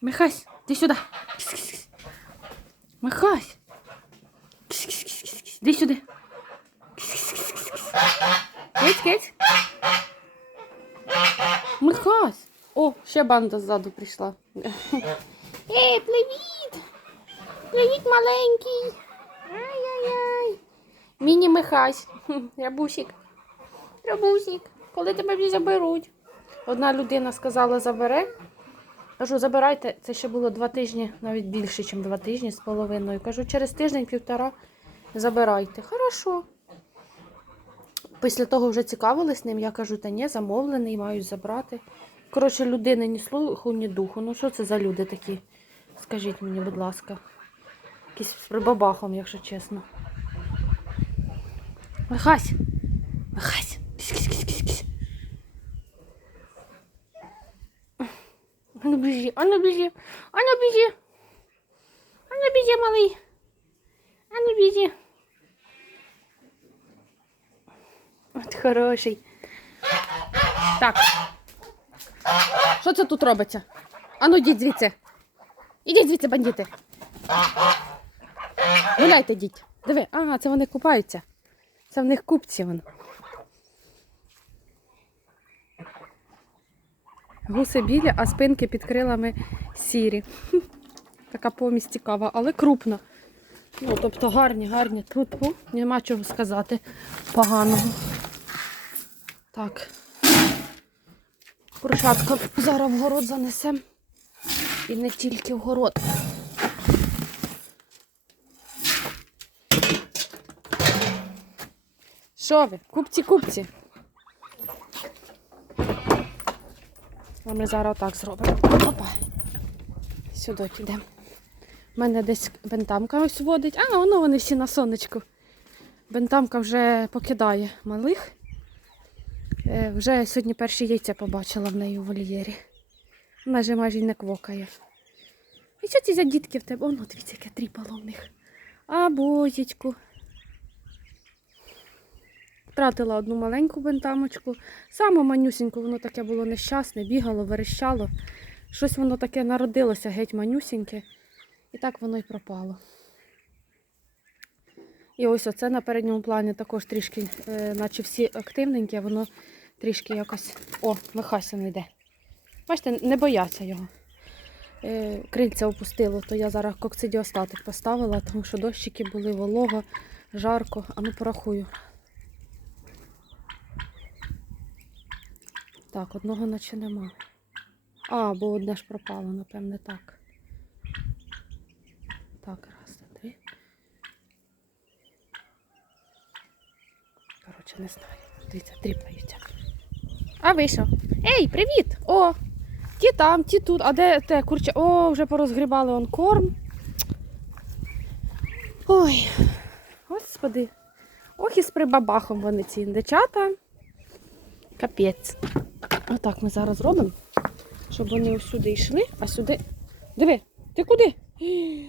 Михась, сюди. Кис-кис-кис. Михась. Сюди. Кис-кис-кис-кис. Киць, киць. Михась. О, ще банда ззаду прийшла. Ей, привіт! Привіт, маленький. Ай-яй-яй. Міні-михась. Хм, Рябусик. Рябусик, коли тебе вже заберуть? Одна людина сказала, забере. Кажу, забирайте, це ще було два тижні, навіть більше, ніж два тижні з половиною. Кажу, через тиждень-півтора забирайте. Хорошо. Після того вже цікавились ним. Я кажу, та ні, замовлений, мають забрати. Коротше, людини ні слуху, ні духу. Ну що це за люди такі? Скажіть мені, будь ласка. Якісь з прибабахом, якщо чесно. Михась! Михась! Ану біжи, ану біжи, ану біжи. Ану біжи, малий. Ану біжи. От хороший. Так. Що це тут робиться? Ану, йдіть звідси. Ідіть звідси, бандити. Гуляйте, йдіть. Диви, ага, це вони купаються. Це в них купці вон. Гуси білі, а спинки під крилами сірі. Така помість цікава, але крупна. Ну, тобто гарні, гарні. Тут нема чого сказати поганого. Так. Курчатка зараз в город занесемо. І не тільки в город. Що ви? Купці, А ми зараз отак зробимо. Опа. Сюди підемо. У мене десь бентамка ось водить. А, воно вони всі на сонечку. Бентамка вже покидає малих. Е, вже сьогодні перші яйця побачила в неї у вольєрі. Вона вже майже й не квокає. І що ці за дітки в тебе? О, ну дивіться, яке тріпало в них. А бозічку. Втратила одну маленьку бентамочку. Саме манюсіньку, воно таке було нещасне, бігало, верещало. Щось воно таке народилося геть манюсіньке. І так воно й пропало. І ось оце на передньому плані також трішки, е, наче всі активненькі, воно трішки якось. О, Михася не йде. Бачите, не бояться його. Е, крильця опустило, то я зараз кокцидіостатик поставила, тому що дощики були, волого, жарко. А ну порахую. Так, одного наче нема. А, бо одне ж пропало, напевне, так. Так, раз, два, три. Коротше, не знаю. Дивіться, тріпаються. А ви що? Ей, привіт! О! Ті там, ті тут. А де те курча? О, вже порозгрібали он корм. Ой, господи. Ох і з прибабахом вони ці індичата. Капець. Отак ми зараз робимо, щоб вони ось сюди йшли, а сюди. Диви, ти куди?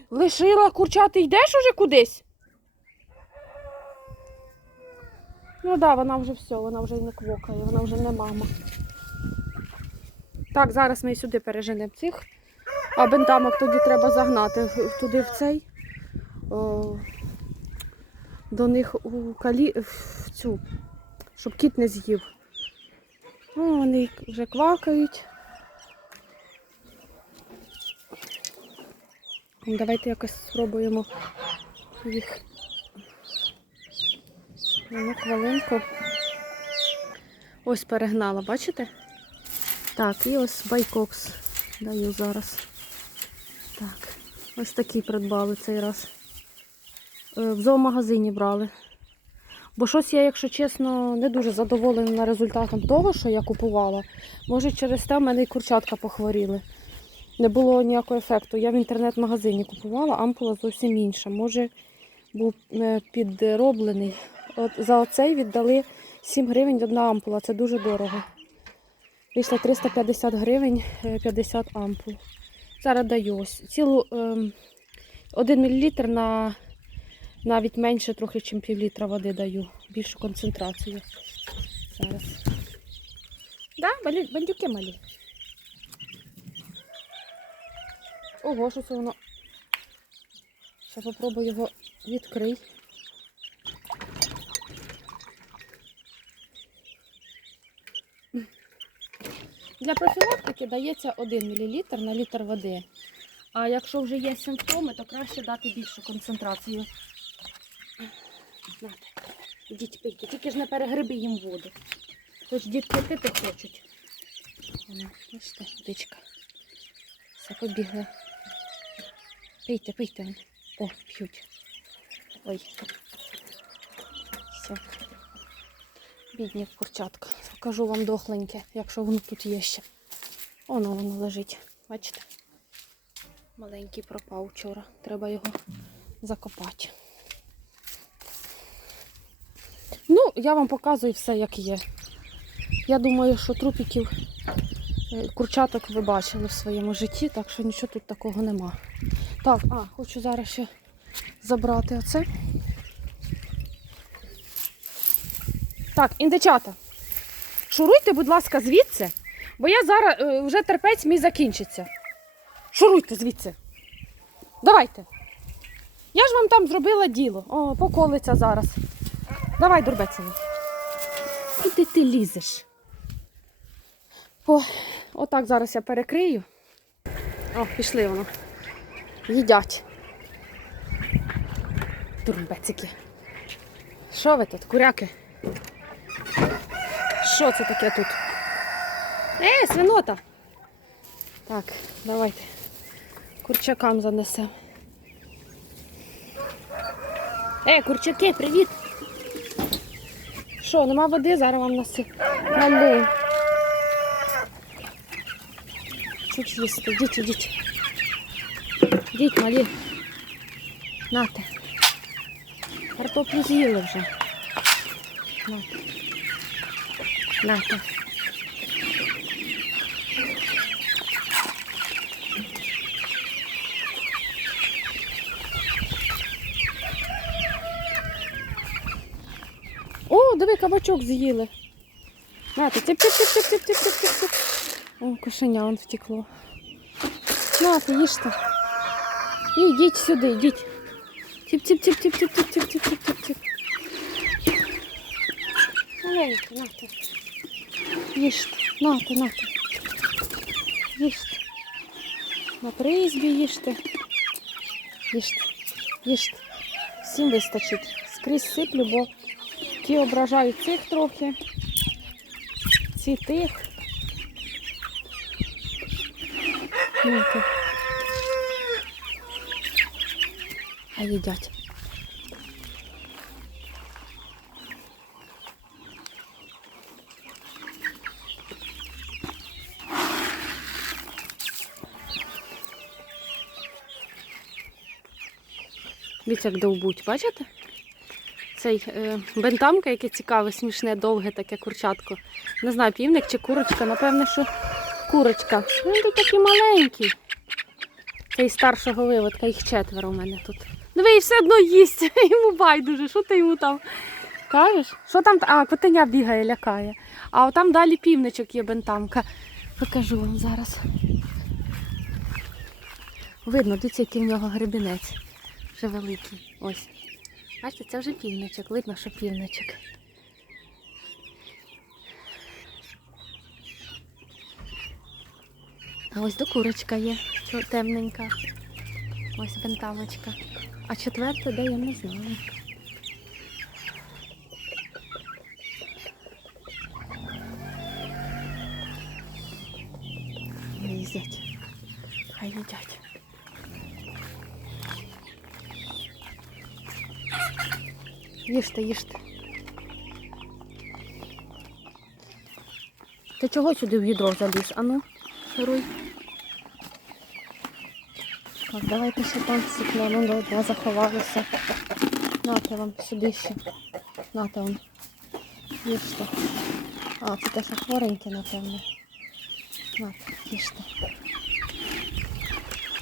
Лишила курча, ти йдеш уже кудись? Ну так, да, вона вже все, вона вже не квокає, вона вже не мама. Так, зараз ми сюди переженемо цих. А бентамок тоді треба загнати туди в цей. О, до них у калі в цю, щоб кіт не з'їв. Ну, вони вже квакають. Давайте якось спробуємо їх. Ну, хвилинку. Ось перегнала, бачите? Так, і ось байкокс даю зараз. Так, ось такий придбали цей раз. Е, В зоомагазині брали. Бо щось я, якщо чесно, не дуже задоволена результатом того, що я купувала. Може, через те в мене і курчатка похворіли. Не було ніякого ефекту. Я в інтернет-магазині купувала, ампула зовсім інша. Може, був е, підроблений. От за оцей віддали 7 гривень одна ампула. Це дуже дорого. Вийшло 350 гривень, е, 50 ампул. Зараз даю ось цілу ем, 1 мл на навіть менше трохи, ніж пів літра води даю. Більшу концентрацію. Зараз. Да, бандюки малі. Ого, що це воно. Ще попробую його відкрий. Для профілактики дається 1 мл на літр води. А якщо вже є симптоми, то краще дати більшу концентрацію. Нате, ідіть пийте, тільки ж не перегриби їм воду. Тож дітки пити хочуть. Воно, бачите, дичка. Все побігли. Пийте, пийте. О, п'ють. Ой. Все. Бідні курчатка. Покажу вам дохленьке, якщо воно тут є ще. Воно воно лежить. Бачите? Маленький пропав вчора. Треба його закопати. Ну, я вам показую все, як є. Я думаю, що трупіків е, курчаток ви бачили в своєму житті, так що нічого тут такого нема. Так, а, хочу зараз ще забрати оце. Так, індичата. Шуруйте, будь ласка, звідси, бо я зараз е, вже терпець мій закінчиться. Шуруйте звідси. Давайте. Я ж вам там зробила діло. О, поколиться зараз. Давай, дурбецево. Куди ти лізеш? О, отак зараз я перекрию. О, пішли воно. Їдять. Дурбецики. Що ви тут, куряки? Що це таке тут? Ей, свинота! Так, давайте. Курчакам занесемо. Е, курчаки, привіт! Що, нема води, зараз вам наси... налию. Чуть їсти, йдіть, ідіть. Йдіть, малі. Нате. Картоплю з'їли вже. Нате. Нате. кабачок з'їли. Нате, тип тип тип тип тип тип тип тип тип О, кошеня он втекло. Нате, їжте. І йдіть сюди, йдіть. тип тип тип тип тип тип тип тип тип тип тип Маленько, нате. Їжте, нате, нате. Їжте. На призбі їжте. Їжте, їжте. Всім вистачить. Скрізь сиплю, бо ті ображають цих трохи, ці тих. Нате. А їдять. Дивіться, як довбуть, бачите? Цей е, бентамка, яке цікаве, смішне, довге таке курчатко. Не знаю, півник чи курочка, напевне, що курочка. Він тут такий маленький. Цей старшого виводка, їх четверо у мене тут. Диви, і все одно їсть. Йому байдуже, що ти йому там кажеш? Що там? А, котеня бігає, лякає. А там далі півничок є бентамка. Покажу вам зараз. Видно, дивіться, який в нього гребінець. Вже великий. Ось. Бачите, це вже півничок. Видно, що півничок. А ось до курочка є, темненька. Ось бентамочка. А четверте, де я не знаю. Їздять. Хай їдять. Їжте, їжте. Ти чого сюди в відро заліз? Ану, шуруй. Так, давайте ще там сікнемо, до одна заховалися. Нате вам сюди ще. Нате вам. Їжте. А, це те, що хвореньке, напевно. Нате, їжте.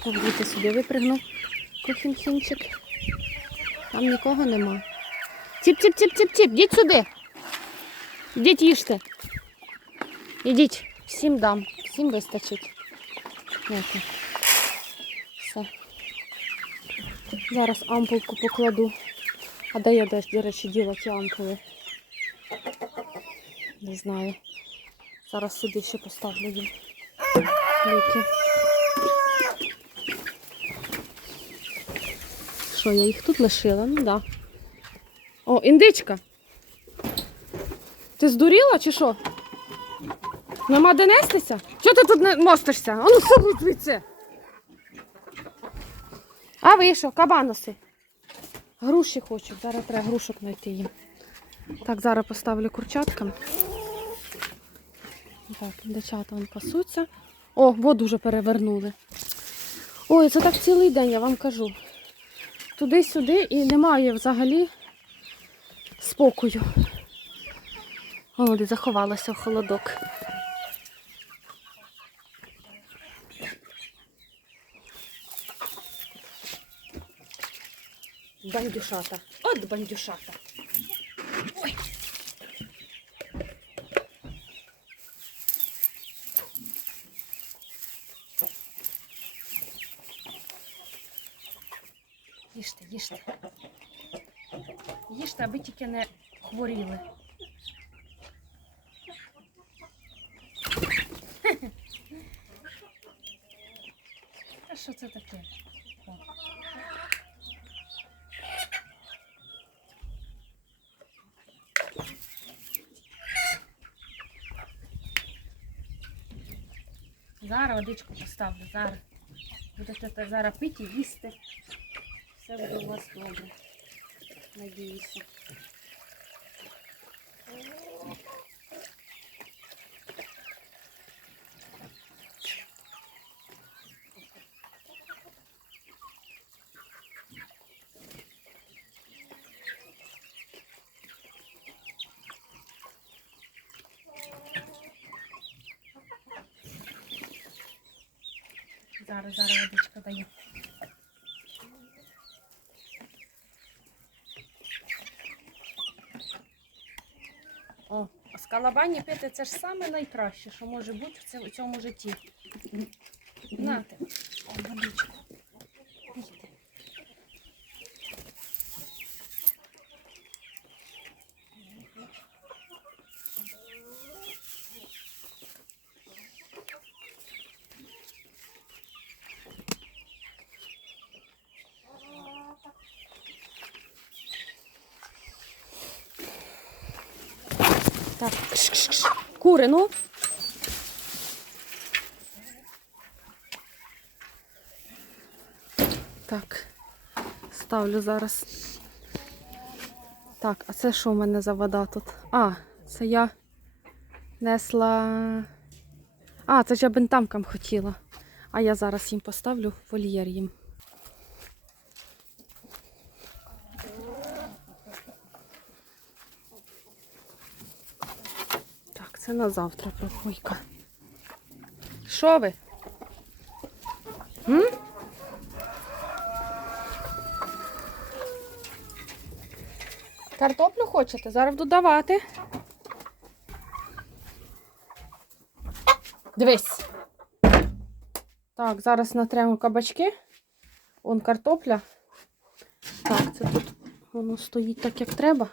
Діти сюди випригнув. Кухін-хінчик. Там нікого нема. Тіп-тіп-тіп-тіп-тіп, йдіть сюди. Йдіть їжте. Ідіть, всім дам, всім вистачить. Нате. Все. Зараз ампулку покладу. А де я десь, до речі, діла ті ампули? Не знаю. Зараз сюди ще поставлю їм ліки. Що, я їх тут лишила? Ну так. Да. О, індичка. Ти здуріла чи що? Нема де нестися? Чого ти тут не мостишся? А ну собі звідси. А ви що, кабаноси? Груші хочуть. Зараз треба грушок знайти їм. Так, зараз поставлю курчаткам. Так, дівчата вон пасуться. О, воду вже перевернули. Ой, це так цілий день, я вам кажу. Туди-сюди і немає взагалі спокою. О, де заховалася в холодок. Бандюшата. От бандюшата. Ой. Їжте, їжте. Їжте, аби тільки не хворіли. А що це таке? Зараз водичку поставлю, зараз. Будете те зараз пити їсти. Все буде у вас добре. Надіюся. Зараз, зараз водичка даю. О, а з калабані пити це ж саме найкраще, що може бути в цьому житті. Нате. О, кури, ну. Так, ставлю зараз. Так, а це що в мене за вода тут? А, це я несла. А, це ж я бентамкам хотіла. А я зараз їм поставлю вольєр їм. Так, це на завтра пропойка. Що ви? М? Картоплю хочете? Зараз буду давати. Дивись. Так, зараз натремо кабачки. Вон картопля. Так, це тут воно стоїть так, як треба.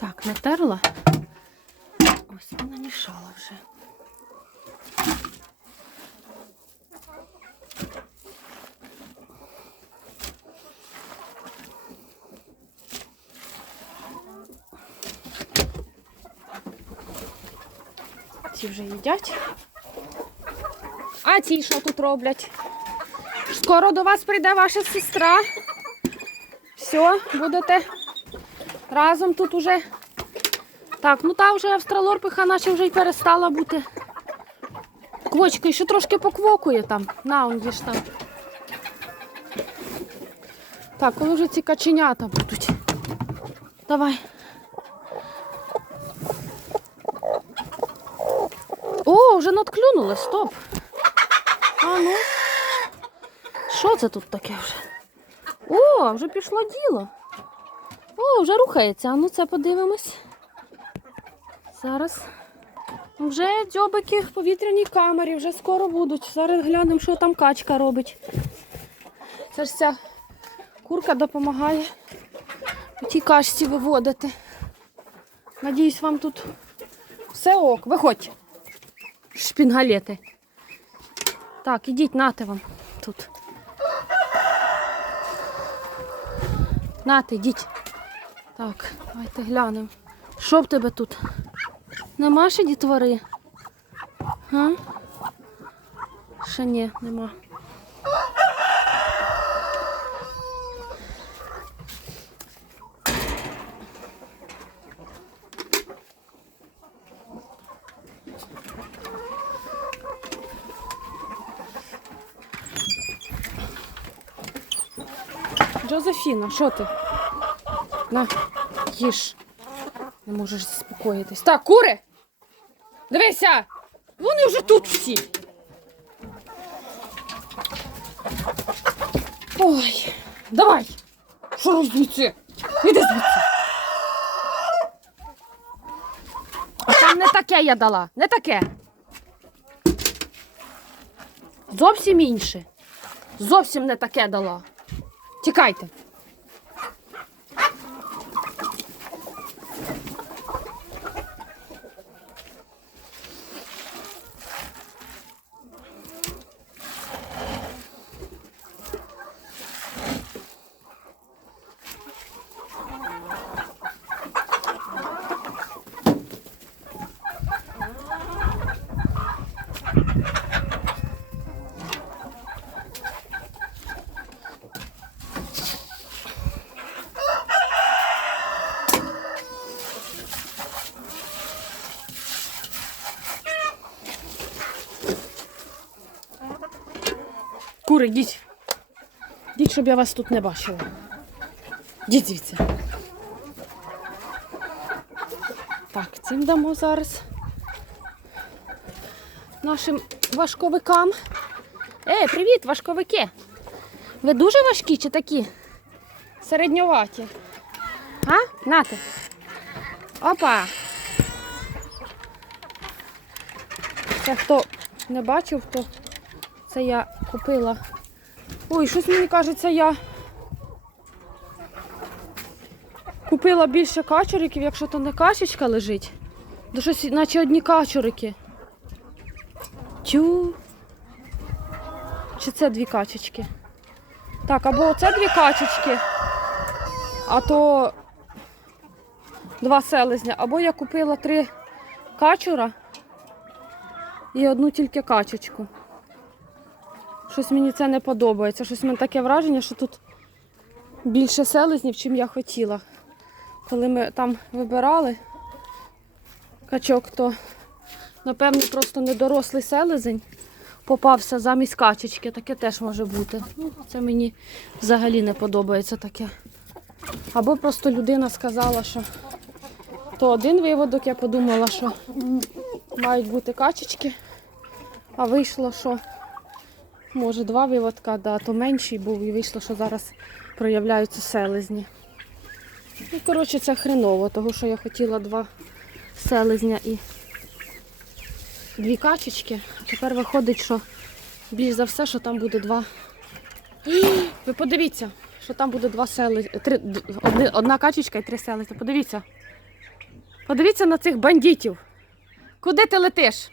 Так, натерла. Ось і намішала вже. Ці вже їдять. А ці що тут роблять? Скоро до вас прийде ваша сестра. Все, будете разом тут уже. Так, ну та вже австралорпиха наче вже й перестала бути. Квочкою ще трошки поквокує там. На, он є ж там. Так, коли вже ці каченята будуть. Давай. Вже надклюнули, стоп. А ну. Що це тут таке вже? О, вже пішло діло. О, вже рухається. А ну це подивимось. Зараз. Вже дзьобики в повітряній камері, вже скоро будуть. Зараз глянемо, що там качка робить. Це ж ця курка допомагає у тій качці виводити. Надіюсь, вам тут все ок. Виходь. Шпінгалети. Так, ідіть, нате вам тут. Нате, йдіть. Так, давайте глянемо. Що в тебе тут? Нема ще дітвори? А? Ще ні, нема. Джозефіна, що ти? На, їж. Не можеш заспокоїтись. Так, кури! Дивися! Вони вже тут всі. Ой, давай! Що звідси? Іди звідси. А там не таке я дала, не таке. Зовсім інше. Зовсім не таке дала. Тікайте. Кури, йдіть. Йдіть, щоб я вас тут не бачила. Йдіть звідси. Так, цим дамо зараз нашим важковикам. Ей, привіт, важковики! Ви дуже важкі чи такі? Середньоваті. А? Нате. Опа! Це хто не бачив, то це я купила. Ой, щось мені кажеться, я купила більше качуриків, якщо то не качечка лежить. То щось, наче одні качурики. Тю. Чи це дві качечки? Так, або оце дві качечки, а то два селезня. Або я купила три качура і одну тільки качечку. Щось мені це не подобається. Щось мене таке враження, що тут більше селезнів, чим я хотіла. Коли ми там вибирали качок, то напевно просто недорослий селезень попався замість качечки. Таке теж може бути. Це мені взагалі не подобається таке. Або просто людина сказала, що то один виводок, я подумала, що мають бути качечки, а вийшло, що може два виводка, да, то менший був і вийшло, що зараз проявляються селезні. Ну, коротше, це хреново, тому що я хотіла два селезня і дві качечки. А тепер виходить, що більш за все, що там буде два. Ви подивіться, що там буде два селезня. Три, одна качечка і три селезня. Подивіться. Подивіться на цих бандитів. Куди ти летиш?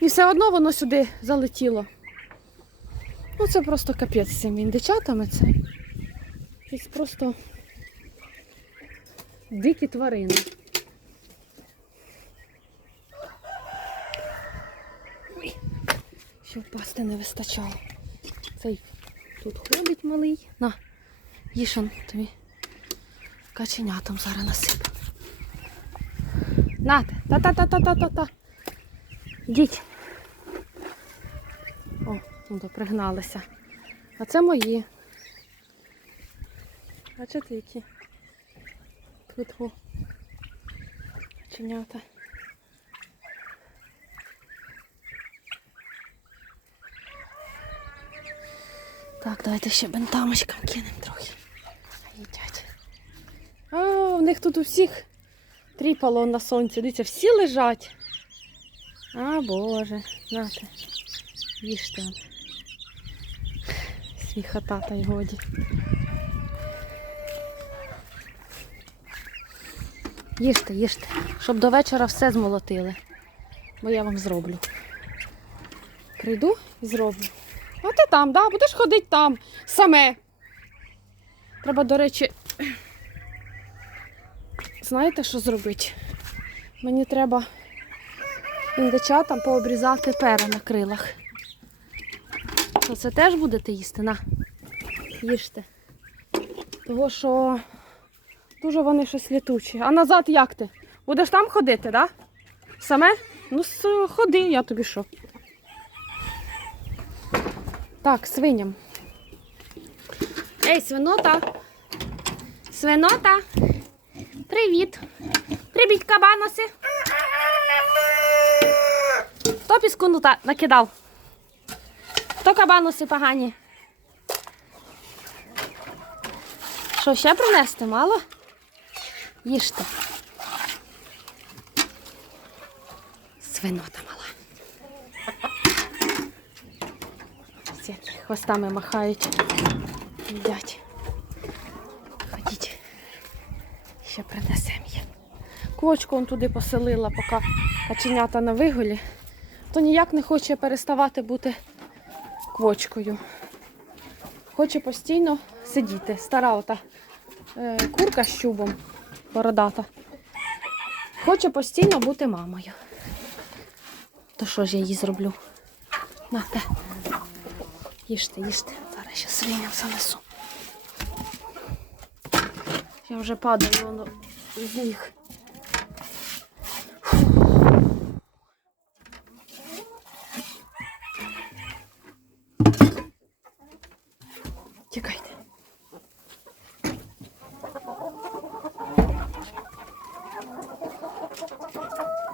І все одно воно сюди залетіло. Ну це просто капець з цими індичатами. Це якісь просто дикі тварини. Ой, що впасти не вистачало. Цей тут ходить малий. На, їшан тобі каченятам зараз насип. Нате, та-та-та-та-та-та-та. Йдіть. Ну, До, пригналися. А це мої. Бачите, які тут чинята. Так, давайте ще бентамочкам кинемо трохи. Їдять. А, у них тут у всіх тріпало на сонці. Дивіться, всі лежать. А, Боже, нате, їжте он. Свіхота та й годі. Їжте, їжте, щоб до вечора все змолотили. Бо я вам зроблю. Прийду і зроблю. А ти там, да? будеш ходити там саме. Треба, до речі, знаєте, що зробити? Мені треба індичатам пообрізати пера на крилах. То це теж будете їсти? На, їжте. Того, що дуже вони щось літучі. А назад як ти? Будеш там ходити? Да? Саме? Ну, ходи, я тобі що. Так, свиням. Ей, свинота. Свинота. Привіт. Привіт, кабаноси. Хто піску накидав? Хто кабаноси погані? Що, ще принести? Мало? Їжте. Свинота мала. Всі хвостами махають. Їдять. Ходіть. Ще принесемо їм. Квочку он туди поселила, поки каченята на вигулі. То ніяк не хоче переставати бути квочкою. Хоче постійно сидіти. Стара ота е, курка з чубом бородата. Хоче постійно бути мамою. То що ж я їй зроблю? Нате. Їжте, їжте. Зараз ще свиням занесу. Я вже падаю воно з ніг.